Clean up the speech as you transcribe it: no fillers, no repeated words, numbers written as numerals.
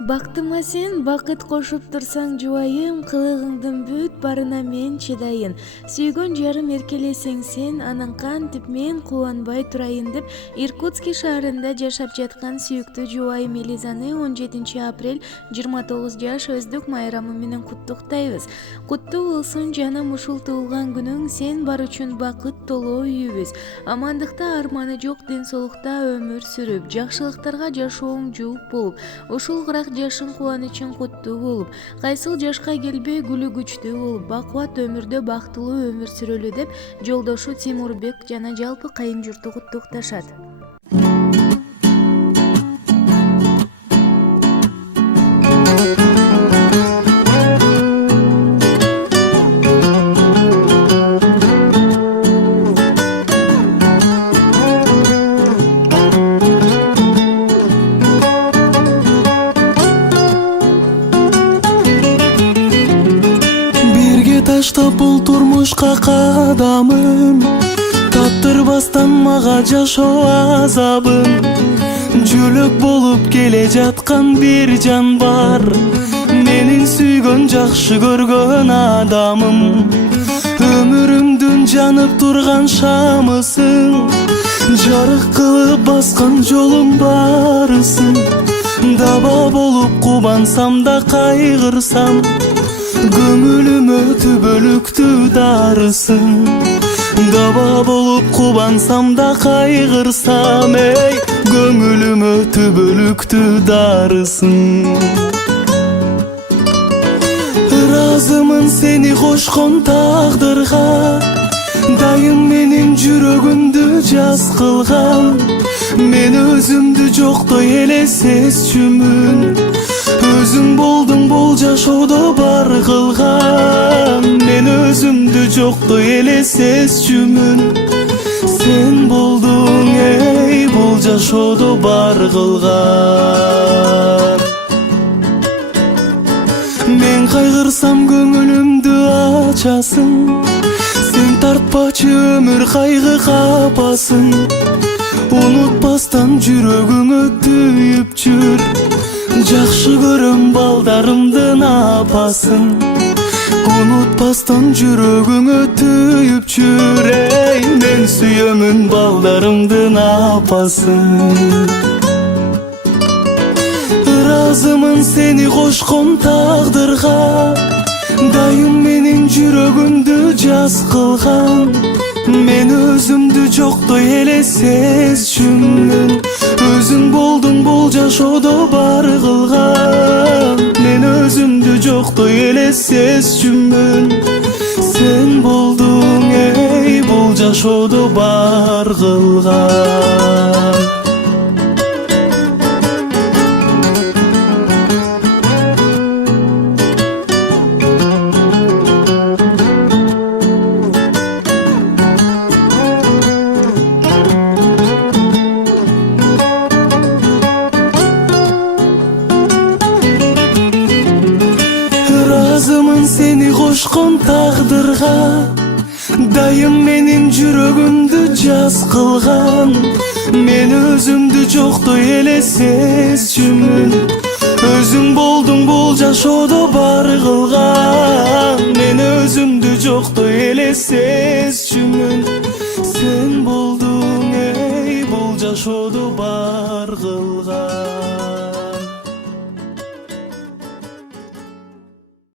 Бактыма сен бакыт кошуп турсаң жубайым, кылыгыңдын бүт барына мен чыдайын. Сүйгөн жарым эркелесең сен, анан кантип мен кубанбай турайын деп Иркутский шаарында жашап жаткан сүйүктүү жубайым Элизаны 17 апрель 29 жаш өздүк майрамы менен куттуктайбыз. Куттуу болсун жаным, ушул туулган күнүң сен бар үчүн бакыт толуу үйүбүз. Амандыкта арманы жок ден соолукта өмүр сүрүп, жакшылыктарга жашооң жууп болуп, ушул кырак жашың кубанычың куттуу болуп, кайсыл жашка келбей гүлү күчтүү болуп, бакубат өмүрдө бактылуу өмүр сүрөлү деп жолдошу Тимурбек жана жалпы кайын журту куттукташат. Таштап бул турмушка кадамын, таптырбастан мага жашоо азабын. Жөлөк болуп келе жаткан бир жан бар, менин сүйгөн жакшы көргөн адамым. Өмүрүмдүн жанып турган шамысың, жарык кылып баскан жолум барысың. Даба болуп кубансам да кайгырсам, көңүлүмө түбөлүктүү дарысың. Даба болуп кубансам да кайгырсам, эй, көңүлүмө түбөлүктүү дарысың. Ыраазымын сени кошкон тагдырга, дайым менин жүрөгүмдү жаз кылган. Мен өзүмдү жоктой эле сезчүмүн, өзүң болдуң бул жашоодо бар кылган. Мен өзүмдү жоктой эле сезчүмүн, сен болдуң эй бул жашоодо бар кылган. Мен кайгырсам көңүлүмдү ачасың, сен тартпачы өмүр кайгы капасын. Унутпастан жүрөгүңө түйүп жүр, жакшы көрөм балдарымдын апасын. Унутпастан жүрөгүңө түйүп жүр, эй, мен сүйөмүн балдарымдын апасын. Ыраазымын сени кошкон тагдырга, дайым менин жүрөгүмдү жаз кылган. Мен өзүмдү жоктой эле сезчүмүн, өзүң болдуң бул жашоодо бар кылган. Мен өзүмдү жоктой эле сезчүмүн, сен болдуң эй бул жашоодо бар кылган. Ыраазымын сени кошкон тагдырга, дайым менин жүрөгүмдү жаз кылган. Мен өзүмдү жоктой эле сезчүмүн,